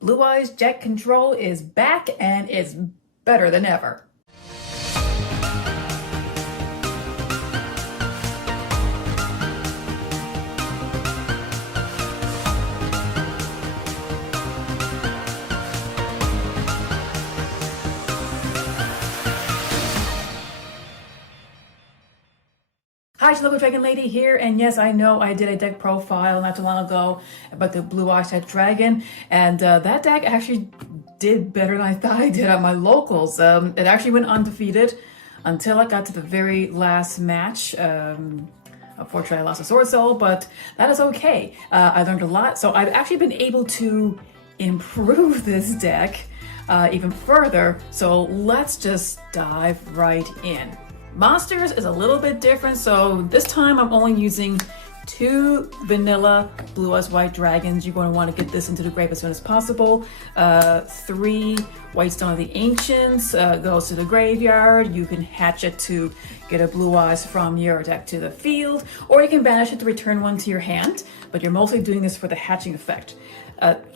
Blue Eyes Jet Control is back and it's better than ever. Hi, it's Local Dragon Lady here, and yes, I know I did a deck profile not too long ago about the Blue Eyes Jet Dragon, and that deck actually did better than I thought I did at my locals. It actually went undefeated until I got to the very last match. Unfortunately, I lost a Sword Soul, but that is okay. I learned a lot, so I've actually been able to improve this deck even further, so let's just dive right in. Monsters is a little bit different, so this time I'm only using 2 vanilla Blue Eyes White Dragons. You're going to want to get this into the grave as soon as possible. 3 White Stone of the Ancients goes to the graveyard. You can hatch it to get a Blue Eyes from your deck to the field, or you can banish it to return one to your hand, but you're mostly doing this for the hatching effect.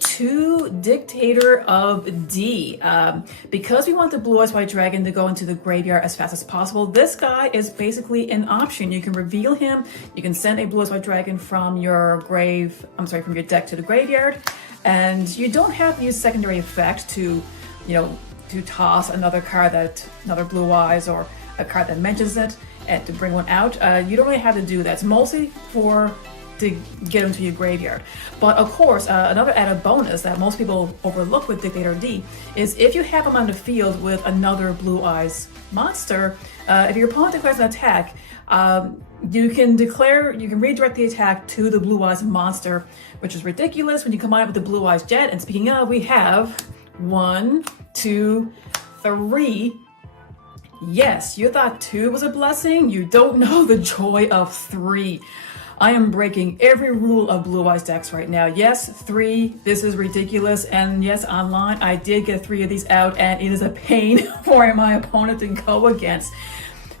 2 Dictator of D. Because we want the Blue Eyes White Dragon to go into the graveyard as fast as possible, this guy is basically an option. You can reveal him, you can send a Blue Eyes White Dragon from your from your deck to the graveyard, and you don't have to use secondary effect to toss another card another Blue Eyes or a card that mentions it and to bring one out. You don't really have to do that. It's mostly to get into your graveyard. But of course, another added bonus that most people overlook with Dictator D is if you have him on the field with another Blue Eyes monster, if your opponent declares an attack, you can redirect the attack to the Blue Eyes monster, which is ridiculous when you combine it with the Blue Eyes Jet. And speaking of, we have 1, 2, 3. Yes, you thought 2 was a blessing? You don't know the joy of 3. I am breaking every rule of Blue Eyes decks right now. Yes, 3, this is ridiculous. And yes, online, I did get 3 of these out, and it is a pain for my opponent to go against.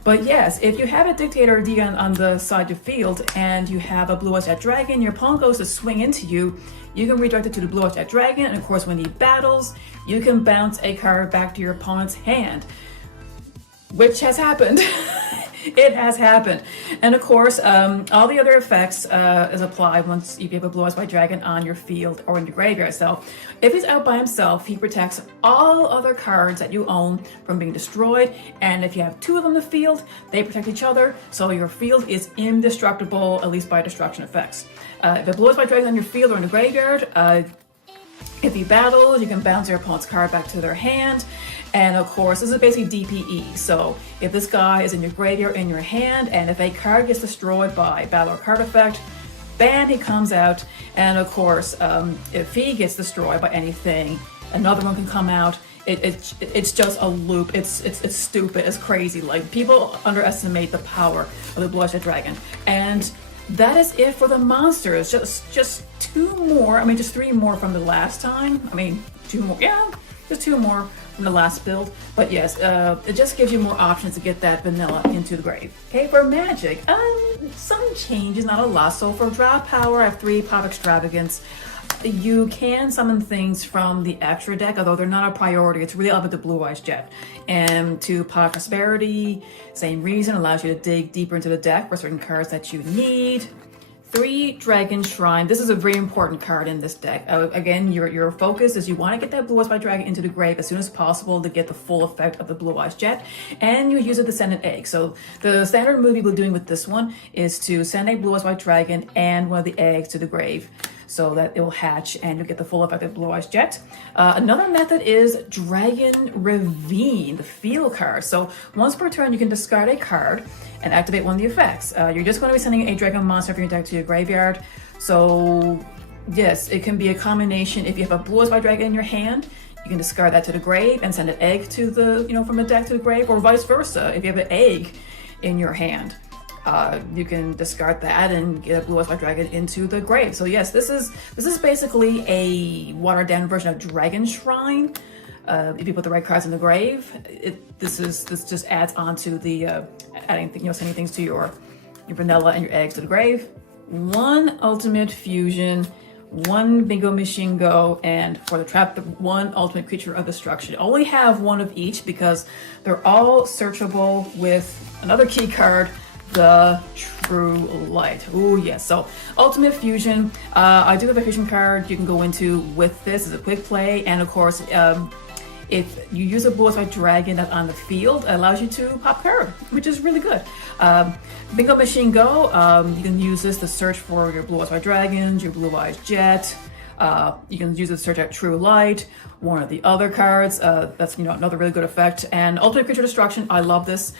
But yes, if you have a Dictator D on the side of your field, and you have a Blue Eyes Jet Dragon, your opponent goes to swing into you, you can redirect it to the Blue Eyes Jet Dragon, and of course, when he battles, you can bounce a card back to your opponent's hand. Which has happened. It has happened. And of course, all the other effects is applied once you have a Blue Eyes White Dragon on your field or in your graveyard. So if he's out by himself, he protects all other cards that you own from being destroyed. And if you have 2 of them in the field, they protect each other. So your field is indestructible, at least by destruction effects. If a Blue Eyes White Dragon on your field or in the graveyard, if he battles, you can bounce your opponent's card back to their hand. And of course, this is basically DPE. So if this guy is in your graveyard in your hand, and if a card gets destroyed by battle or card effect, bam, he comes out. And of course, if he gets destroyed by anything, another one can come out. It's just a loop. It's stupid. It's crazy. Like, people underestimate the power of the Blue Eyes Jet Dragon. And that is it for the monsters. Just 2 more. I mean, just 3 more from the last time. I mean, 2 more. Yeah, just 2 more from the last build. But yes, it just gives you more options to get that vanilla into the grave. Okay, for magic, some changes, not a lot. So for drop power, I have 3 Pop Extravagance. You can summon things from the extra deck, although they're not a priority. It's really up at the Blue Eyes Jet. And 2 Pot Prosperity, same reason, allows you to dig deeper into the deck for certain cards that you need. 3 Dragon Shrine. This is a very important card in this deck. Again, your focus is you want to get that Blue Eyes White Dragon into the grave as soon as possible to get the full effect of the Blue Eyes Jet, and you use it to send an egg. So the standard move you'll be doing with this one is to send a Blue Eyes White Dragon and one of the eggs to the grave, so that it will hatch and you'll get the full effect of Blue Eyes Jet. Another method is Dragon Ravine, the field card. So once per turn, you can discard a card and activate one of the effects. You're just going to be sending a Dragon monster from your deck to your graveyard. So yes, it can be a combination. If you have a Blue Eyes White Dragon in your hand, you can discard that to the grave and send an egg to the, from the deck to the grave, or vice versa. If you have an egg in your hand, you can discard that and get a Blue Eyes White Dragon into the grave. So yes, this is basically a watered down version of Dragon Shrine. If you put the right cards in the grave, this just adds on to the sending things to your vanilla and your eggs to the grave. 1 Ultimate Fusion one Bingo Machine Go, and for the trap, the one Ultimate Creature of Destruction. I only have one of each because they're all searchable with another key card, the True Light. Oh yes, so Ultimate Fusion. I do have a fusion card you can go into with this as a quick play, and of course, if you use a Blue-Eyes White Dragon that's on the field, it allows you to pop card, which is really good. Bingo Machine Go, you can use this to search for your Blue-Eyes White Dragons, your Blue-Eyes Jet. You can use it to search out True Light, one of the other cards. That's another really good effect. And Ultimate Creature Destruction, I love this.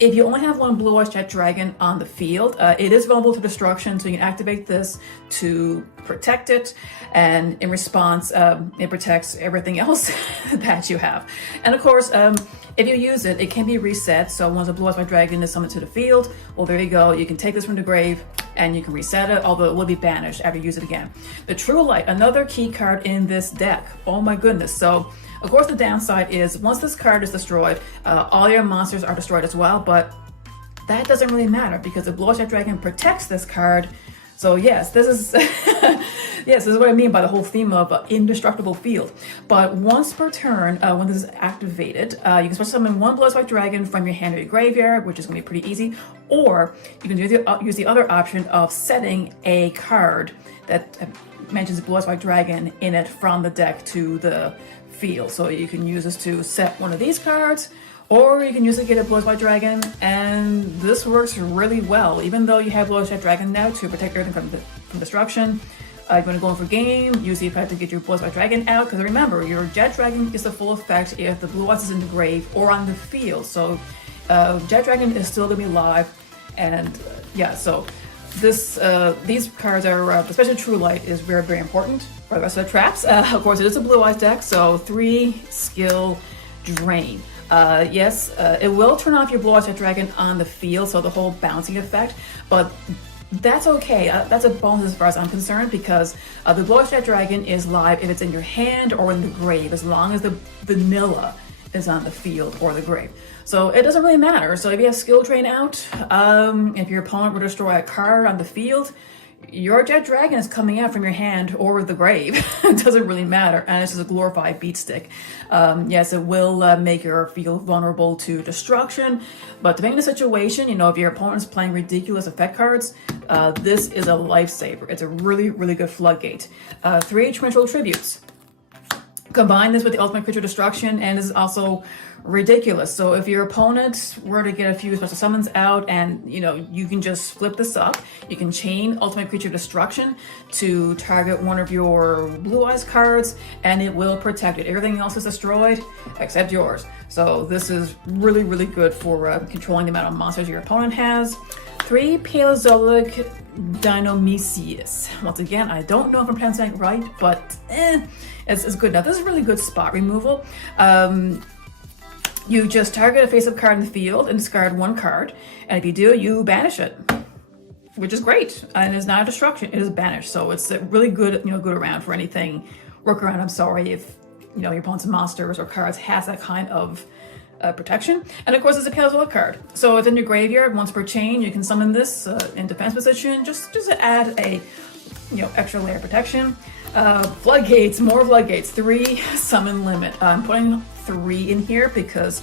If you only have one Blue-Eyes Jet Dragon on the field, it is vulnerable to destruction, so you can activate this to protect it, and in response, it protects everything else that you have. And of course, if you use it, it can be reset, so once a Blue-Eyes White Dragon is summoned to the field, well, there you go, you can take this from the grave, and you can reset it, although it will be banished after you use it again. The True Light, another key card in this deck. Oh my goodness. So, of course, the downside is once this card is destroyed, all your monsters are destroyed as well, but that doesn't really matter because the Blue-Eyes White Dragon protects this card. So yes, this is yes, this is what I mean by the whole theme of indestructible field. But once per turn, when this is activated, you can special summon one Blue-Eyes White Dragon from your hand or your graveyard, which is going to be pretty easy, or you can use the other option of setting a card that mentions a Blue-Eyes White Dragon in it from the deck to the field. So you can use this to set one of these cards, or you can use it to get a Blue-Eyes White Dragon, and this works really well. Even though you have Blue-Eyes White Dragon now to protect everything from destruction, you're going to go in for game, use the effect to get your Blue-Eyes White Dragon out, because remember, your Jet Dragon is the full effect if the Blue-Eyes is in the grave or on the field. So Jet Dragon is still going to be live, and yeah, so these cards are, especially True Light, is very, very important for the rest of the traps. Of course, it is a Blue-Eyes deck, so 3 skill drain. Yes, it will turn off your Blue-Eyes White Dragon on the field, so the whole bouncing effect, but that's okay. That's a bonus as far as I'm concerned, because the Blue-Eyes White Dragon is live if it's in your hand or in the grave, as long as the vanilla is on the field or the grave. So it doesn't really matter. So if you have skill drain out, if your opponent would destroy a card on the field, your Jet Dragon is coming out from your hand or the grave. It doesn't really matter, and it's just a glorified beat stick. Yes, it will make your field vulnerable to destruction, but depending on the situation, if your opponent's playing ridiculous effect cards, this is a lifesaver. It's a really, really good floodgate. 3 Torrential Tributes. Combine this with the Ultimate Creature Destruction, and this is also ridiculous. So if your opponent were to get a few special summons out, and you can just flip this up, you can chain Ultimate Creature Destruction to target one of your Blue-Eyes cards, and it will protect it. Everything else is destroyed except yours. So this is really, really good for controlling the amount of monsters your opponent has. 3 Paleozoic Dinomisius. Once again, I don't know if I'm pronouncing it right, but it's good. Now, this is really good spot removal. You just target a face-up card in the field and discard 1 card, and if you do, you banish it, which is great. And it's not a destruction; it is banished. So it's really good, good around for anything. Workaround. I'm sorry if your opponent's monsters or cards has that kind of protection. And of course, it's a Paleozoic card. So it's in your graveyard once per chain. You can summon this in defense position, just to add a extra layer of protection. Floodgates, more floodgates. 3 summon limit. I'm putting 3 in here because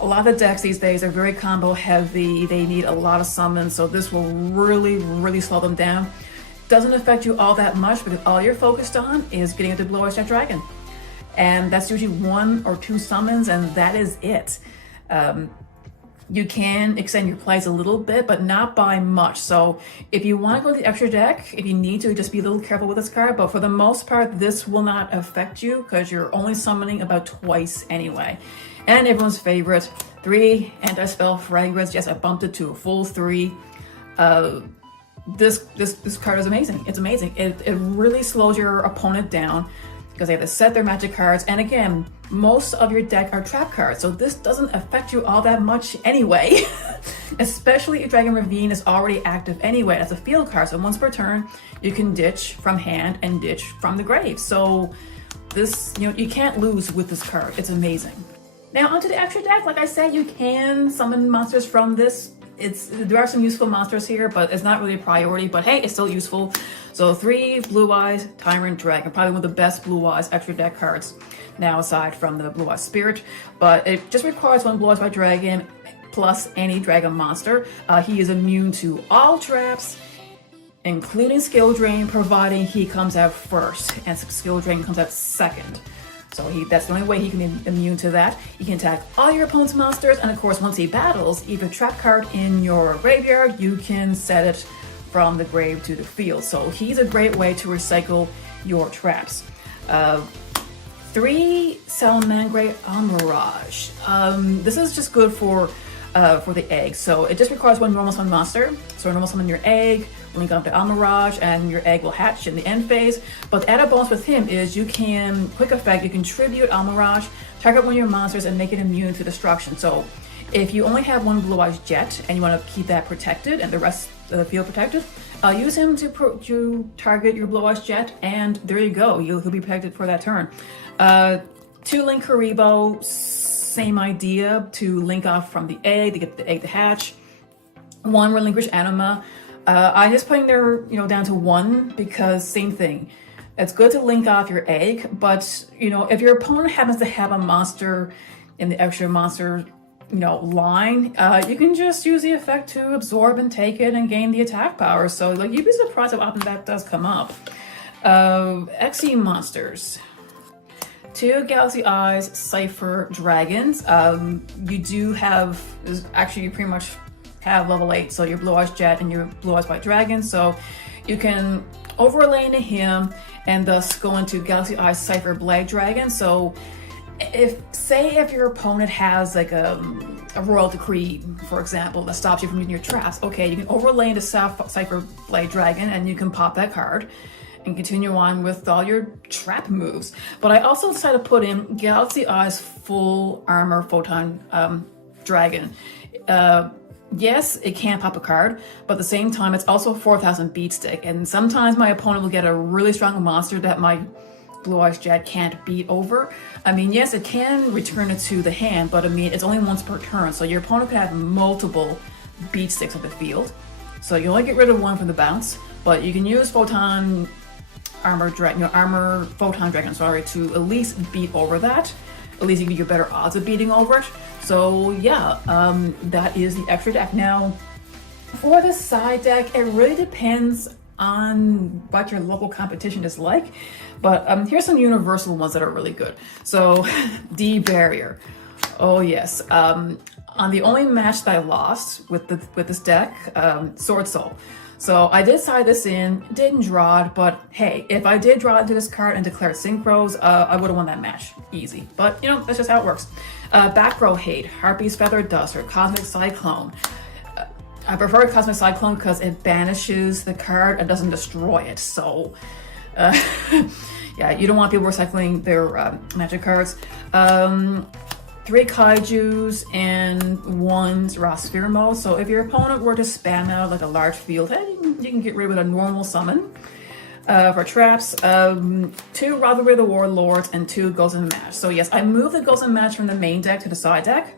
a lot of the decks these days are very combo heavy. They need a lot of summons, so this will really, really slow them down. Doesn't affect you all that much because all you're focused on is getting into Blue-Eyes Jet Dragon. And that's usually 1 or 2 summons, and that is it. You can extend your plays a little bit, but not by much. So if you want to go to the extra deck, if you need to, just be a little careful with this card. But for the most part, this will not affect you because you're only summoning about twice anyway. And everyone's favorite, 3 Anti-Spell Fragrance. Yes, I bumped it to a full 3. This card is amazing. It's amazing. It really slows your opponent down, because they have to set their magic cards, and again, most of your deck are trap cards, so this doesn't affect you all that much anyway. Especially if Dragon Ravine is already active anyway. That's a field card, so once per turn, you can ditch from hand and ditch from the grave. So this, you can't lose with this card. It's amazing. Now onto the extra deck. Like I said, you can summon monsters from this there are some useful monsters here, but it's not really a priority, but hey, it's still useful. So 3 Blue Eyes Tyrant Dragon, probably one of the best Blue Eyes extra deck cards now, aside from the Blue Eyes Spirit, but it just requires 1 Blue Eyes by Dragon plus any dragon monster. He is immune to all traps, including skill drain, providing he comes out first, and skill drain comes out second. So that's the only way he can be immune to that. He can attack all your opponent's monsters, and of course, once he battles, if a trap card in your graveyard, you can set it from the grave to the field. So he's a great way to recycle your traps. 3 Salamangreat Mirage. This is just good for the egg. So it just requires 1 normal summon monster. So normal summon your egg, link up to Mirage, and your egg will hatch in the end phase. But the added bonus with him is you can, quick effect, you can tribute Mirage, target one of your monsters, and make it immune to destruction. So if you only have 1 Blue Eyes Jet and you want to keep that protected and the rest of the field protected, use him to target your Blue Eyes Jet, and there you go. He'll be protected for that turn. 2 Link Karibo, same idea, to link off from the egg, to get the egg to hatch. 1 Relinquish Anima. I'm just putting there, down to 1 because same thing. It's good to link off your egg, but if your opponent happens to have a monster in the extra monster, line, you can just use the effect to absorb and take it and gain the attack power. So you'd be surprised how often that does come up. XE monsters. 2 Galaxy Eyes Cypher Dragons. You do have, actually you pretty much have level 8, so your Blue Eyes Jet and your Blue Eyes White Dragon, so you can overlay into him and thus go into Galaxy Eyes Cypher Blade Dragon. So if your opponent has like a Royal Decree, for example, that stops you from using your traps, okay, you can overlay into Cypher Blade Dragon and you can pop that card and continue on with all your trap moves. But I also decided to put in Galaxy Eyes Full Armor Photon Dragon. Yes, it can pop a card, but at the same time, it's also 4,000 beat stick. And sometimes my opponent will get a really strong monster that my Blue Eyes Jet can't beat over. I mean, yes, it can return it to the hand, but I mean, it's only once per turn. So your opponent could have multiple beat sticks on the field. So you only get rid of 1 from the bounce, but you can use Photon Photon Dragon, to at least beat over that. At least you get better odds of beating over it. So yeah, that is the extra deck. Now, for the side deck, it really depends on what your local competition is like, but here's some universal ones that are really good. So, D Barrier. Oh yes. On the only match that I lost with this deck, Sword Soul. So I did side this in, didn't draw it, but hey, if I did draw into this card and declare synchros, I would have won that match. Easy. But that's just how it works. Back Row Hate, Harpy's Feather Dust, or Cosmic Cyclone. I prefer Cosmic Cyclone because it banishes the card and doesn't destroy it. So, yeah, you don't want people recycling their magic cards. 3 Kaijus and 1 Rosphere mode. So if your opponent were to spam out like a large field, hey, you can get rid of a normal summon. For traps, 2 Rivalry of the Warlords and 2 Ghosts and Match. So yes, I moved the Ghosts and Match from the main deck to the side deck.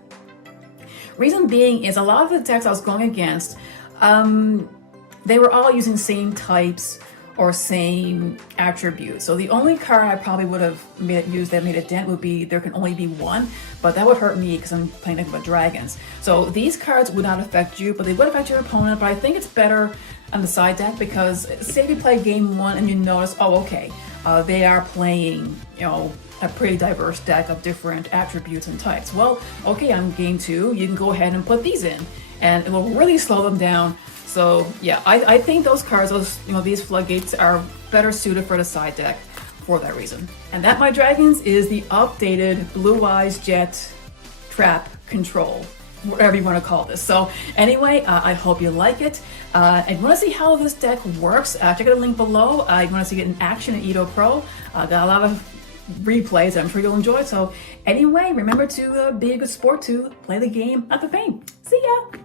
Reason being is a lot of the decks I was going against, they were all using same types or same attributes. So the only card I probably would have used that made a dent would be there can only be 1, but that would hurt me because I'm playing nothing but dragons. So these cards would not affect you, but they would affect your opponent. But I think it's better on the side deck because say you play game 1 and you notice, oh, okay, they are playing, a pretty diverse deck of different attributes and types. Well, okay, on game 2, you can go ahead and put these in, and it will really slow them down. So yeah, I think those cards, these floodgates are better suited for the side deck for that reason. And that, my dragons, is the updated Blue Eyes Jet Trap Control, whatever you want to call this. So anyway, I hope you like it. And you want to see how this deck works, check out the link below. You want to see it in action at Edo Pro. Got a lot of replays that I'm sure you'll enjoy. So anyway, remember to be a good sport, to play the game, not the fame. See ya!